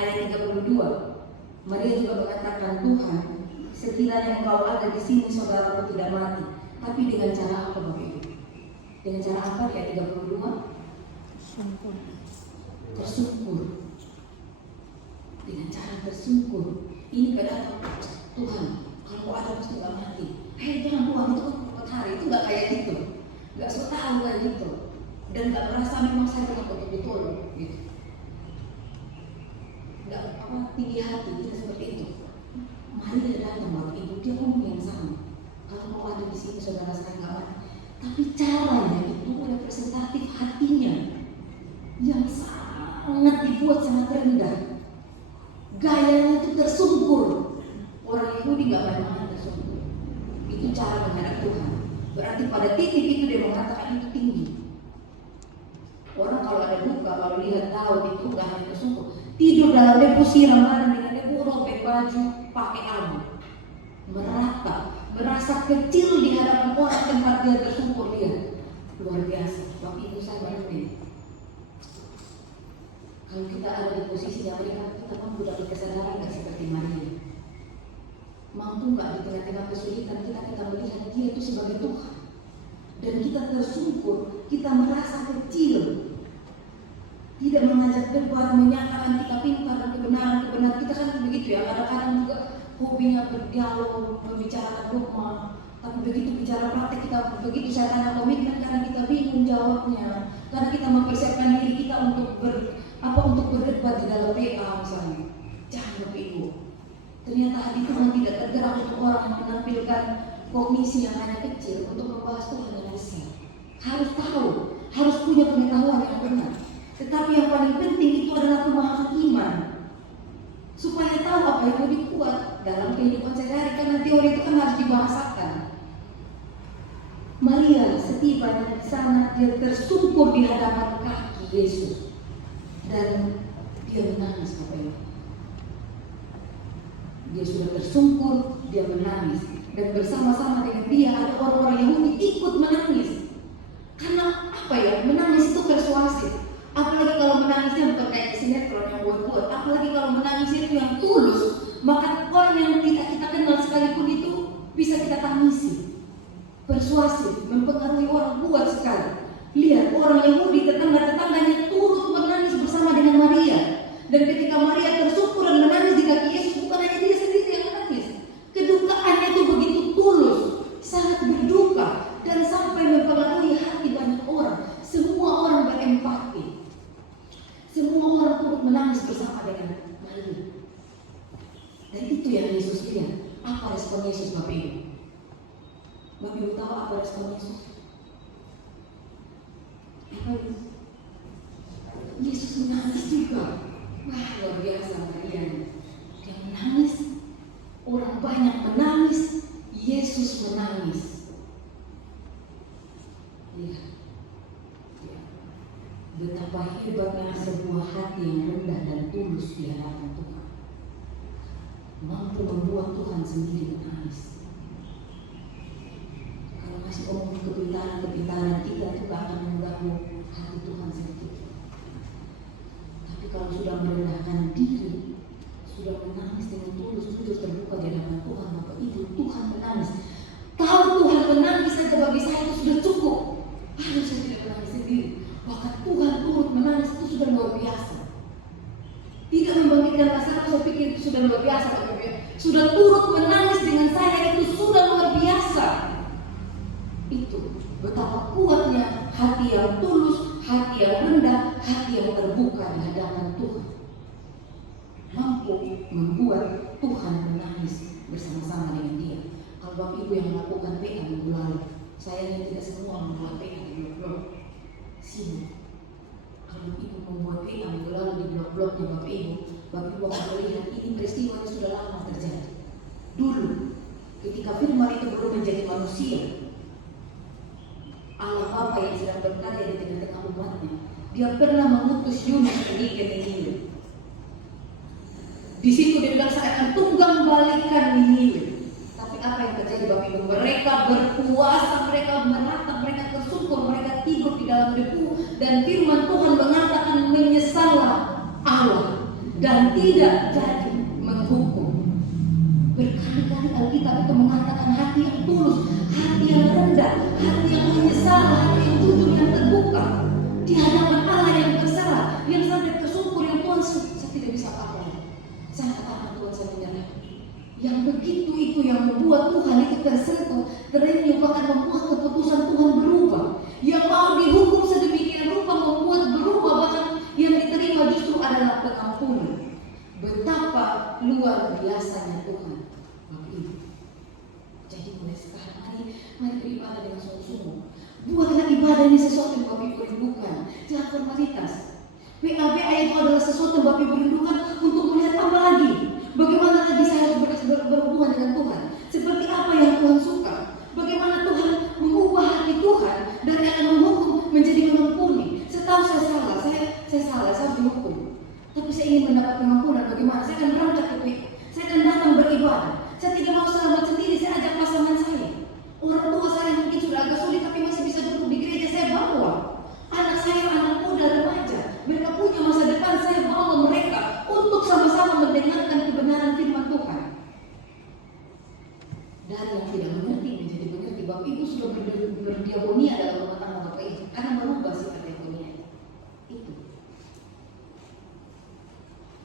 ayat 32. Maria juga mengatakan, Tuhan, sekiranya engkau ada di sini saudaraku tidak mati. Tapi dengan cara apa Bapak Ibu? Dengan cara apa di ayat 32? Tersungkur. Dengan cara tersungkur. Ini kadang Tuhan, kalau kau ada pasti gak mati. Jangan Tuhan, itu kan 4 hari. Itu gak kayak gitu. Gak so tahu kayak gitu. Dan gak merasa memang saya betul-betul gitu. Gak tinggi hati, tidak seperti itu. Mari dia datang Bapak Ibu, dia ngomong yang sama. Kalau mau ada di sini saudara saya gak mati. Tapi caranya itu representatif hatinya yang sangat dibuat sangat rendah. Gayanya itu tersungkur. Orang Yahudi gak banyak tersungkur. Itu cara menghadap Tuhan. Berarti pada titik itu dia mengatakan itu tinggi. Orang kalau ada luka, kalau lihat tahu itu gak hanya tersungkur. Tidur dalam depo siram dengan depo robek baju pakai abu, merata, merasa kecil di hadapan orang tempat dia tersungkur dia. Luar biasa. Waktu itu saya berhenti. Kalau kita ada di posisi yang mereka, kita mampu dapat kesadaran nggak seperti Maria? Mampu nggak di tengah-tengah kesulitan kita melihat dia itu sebagai Tuhan, dan kita tersungkur, kita merasa kecil. Tidak mengajak debat, menyatakan kita pintar dan kebenaran kita kan begitu ya. Kadang-kadang juga hobinya berdialog, membicarakan dogma, tapi begitu bicara praktek kita begitu saya tanya komitmen karena kita bingung jawabnya, karena kita mempersiapkan diri kita untuk berdebat di dalam PA misalnya. Jangan Ibu. Ternyata hati Tuhan tidak tergerak untuk orang yang menampilkan kognisi yang hanya kecil untuk membahas Tuhan yang besar. Harus tahu, harus punya pengetahuan yang benar. Tetapi yang paling penting itu adalah pemahaman iman. Supaya tahu apa itu dikuat dalam kehidupan sehari-hari, karena teori itu kan harus dibahasakan. Maria setibanya di sana, dia tersungkur di hadapan kaki Yesus dan dia menangis Bapak Ibu. Dia sudah tersungkur, dia menangis, dan bersama-sama dengan dia ada orang-orang Yahudi ikut menangis. Karena apa ya? Menangis itu persuasif. Apalagi kalau menangisnya bukan kayak sinetron yang buat-buat, apalagi kalau menangisnya itu yang tulus, maka orang yang kita kenal sekalipun itu bisa kita tangisi. Persuasif, mempengaruhi orang kuat sekali. Lihat orang Yahudi, tetangga-tetangganya turut menangis bersama dengan Maria. Dan ketika Maria tersungkur dan menangis di kaki Yesus, bukan hanya dia sendiri yang menangis. Kedukaannya itu begitu tulus, sangat berduka, dan sampai mempengaruhi hati banyak orang. Semua orang berempati. Semua orang turut menangis bersama dengan Maria. Dan itu yang Yesus lihat. Apa respon Yesus Bapak Ibu? Bapak Ibu tahu apa respon Yesus? Apa itu? Yesus menangis juga. Wah, luar biasa Maria. Dia menangis. Orang banyak menangis. Yesus menangis. Lihat. Betapa hebatnya sebuah hati yang rendah dan tulus di hadapan Tuhan, mampu membuat Tuhan sendiri menangis. Kalau masih ngomong kepintaran kita itu gak akan mengganggu hati Tuhan sedikit. Tapi kalau sudah merendahkan diri, sudah menangis dengan tulus, jujur terbuka di hadapan Tuhan, Bapak Ibu, Tuhan menangis. Tahu Tuhan menangis saja bagi saya itu sudah cukup. Harus saya tidak menangis sendiri. Bahkan Tuhan turut menangis itu sudah luar biasa. Tidak membangkitkan Lazarus, saya pikir itu sudah luar biasa. Sudah turut menangis dengan saya itu sudah luar biasa. Itu betapa kuatnya hati yang tulus, hati yang rendah, hati yang terbuka di hadapan Tuhan, mampu membuat Tuhan menangis bersama-sama dengan dia. Kalau Bapak Ibu yang melakukan PA minggu lalu, sayangnya tidak semua membuat PA di blog-blog sini. Kalau Ibu membuat PA minggu lalu di blog-blognya Bapak Ibu akan melihat ini peristiwa yang sudah lama terjadi. Dulu, ketika Firman itu belum menjadi manusia, Allah Bapa yang sedang berkarya di tengah-tengah umatnya, dia pernah mengutus Yunus pergi ke Niniwe. Di situ dia bilang saya akan tunggang balikan Niniwe. Tapi apa yang terjadi Bapak Ibu? Mereka berpuasa, mereka menatap, mereka tersungkur, mereka tidur di dalam debu, dan firman Tuhan mengatakan menyesallah Allah. dan tidak jadi menghukum. Berkali-kali Alkitab itu mengatakan hati yang tulus, hati yang rendah, hati yang menyesal, hati yang jujur, yang terbuka di hadapan Allah yang bersalah, yang sampai tersungkur, yang Tuhan saya tidak bisa apa-apa. Saya katakan Tuhan, saya menyerah. Yang begitu itu yang membuat Tuhan itu tersentuh, terenyuh, bahkan membuat keputusan Tuhan berubah. Yang mau dihukum sedemikian rupa membuat berubah, bahkan yang diterima justru adalah pengampunan. Betapa luar biasanya Tuhan. Jadi mulai sekarang mari beribadah dengan sungguh-sungguh. Buatlah ibadah ini sesuatu yang Bapak Ibu rindukan, jangan formalitas. PABA itu adalah sesuatu yang Bapak Ibu rindukan untuk melihat apa lagi. Bagaimana lagi saya harus berhubungan dengan Tuhan? Seperti apa yang Tuhan suka? Bagaimana Tuhan mengubah hati Tuhan dari akan menghukum menjadi mengampuni? Setahu saya salah, saya harus dihukum. Tapi saya ingin mendapat pengampunan. Bagaimana? Saya akan berangkat ke PABA. Saya akan datang beribadah. Saya tidak mau selamat sendiri, saya ajak pasangan saya. Orang tua saya mungkin sudah agak sulit tapi masih bisa duduk di gereja, saya bawa. Anak saya, anak muda, remaja, mereka punya masa depan, saya bawa mereka untuk sama-sama mendengarkan kebenaran firman Tuhan. Dari yang tidak mengerti menjadi mengerti. Bapak Ibu sudah berdiakonia dalam rumah tangga Bapak Ibu, karena merubah sifat diakonia itu.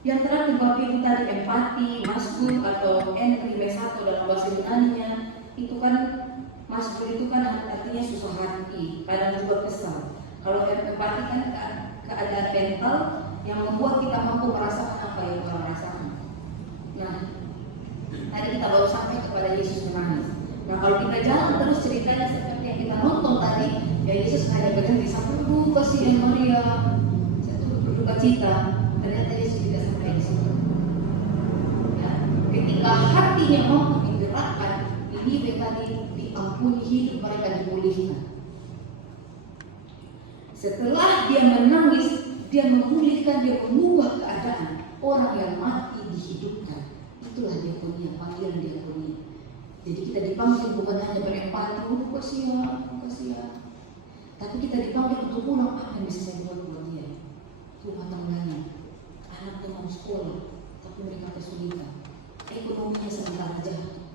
Yang terakhir Bapak Ibu tadi empati, maskur atau N-1 dalam bahasa Yunani-nya, itu kan maskur itu kan artinya susah hati, kadang juga kesal. Kalau empati kan keadaan mental yang membuat kita mampu merasakan apa yang Tuhan rasakan. Nah, tadi kita baru sampai kepada Yesus menangis. Nah, kalau kita jalan terus ceritanya seperti yang kita nonton tadi, ya Yesus hanya berhenti sampai kasihan Maria, saya turut berduka cita. Ternyata Yesus tidak sampai di situ. Ya, ketika hatinya mampu digerakkan, ini tadi diampuni, hidup mereka dipulihkan. Setelah dia menangis, dia memulihkan, dia mengubah keadaan. Orang yang mati dihidupkan. Itulah diakonia, panggilan diakonia. Jadi kita dipanggil bukan hanya berempati, kasihan. Tapi kita dipanggil untuk pulang, apa yang bisa saya buat dia? Rumah tangganya, anaknya mau sekolah, tapi mereka kesulitan. Ekonominya sementara jatuh,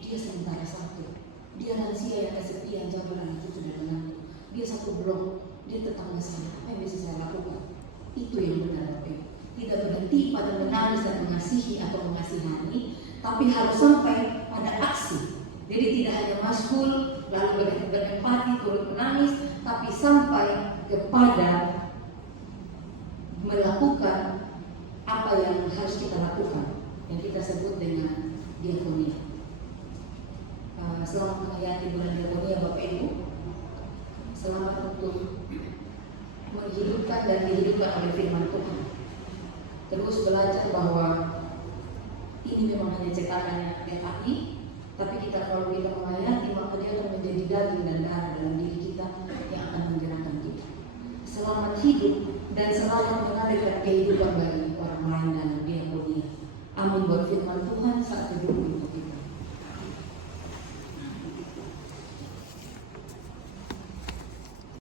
dia sementara sakit, dia lansia yang kesepian, jaga anak cucu dan menantu. Dia satu blok, dia tetangga saya, apa yang bisa saya lakukan? Itu yang benar, Bapak. Tidak berhenti pada menangis dan mengasihi atau mengasihani, tapi harus sampai pada aksi. Jadi tidak hanya maskul, lalu berempati, turut menangis, tapi sampai kepada melakukan apa yang harus kita lakukan, yang kita sebut dengan diakonia. Selamat menghayati bulan diakonia Bapak Ibu. Selamat untuk menghidupkan dan dihidupkan oleh firman Tuhan. Terus belajar bahwa ini memang hanya cetakannya PAI, tapi kalau kita menghayati maka dia akan menjadi daging dan darah dalam diri kita yang akan menggerakkan kita. Selamat hidup dan selamat mengalirkan kehidupan baru.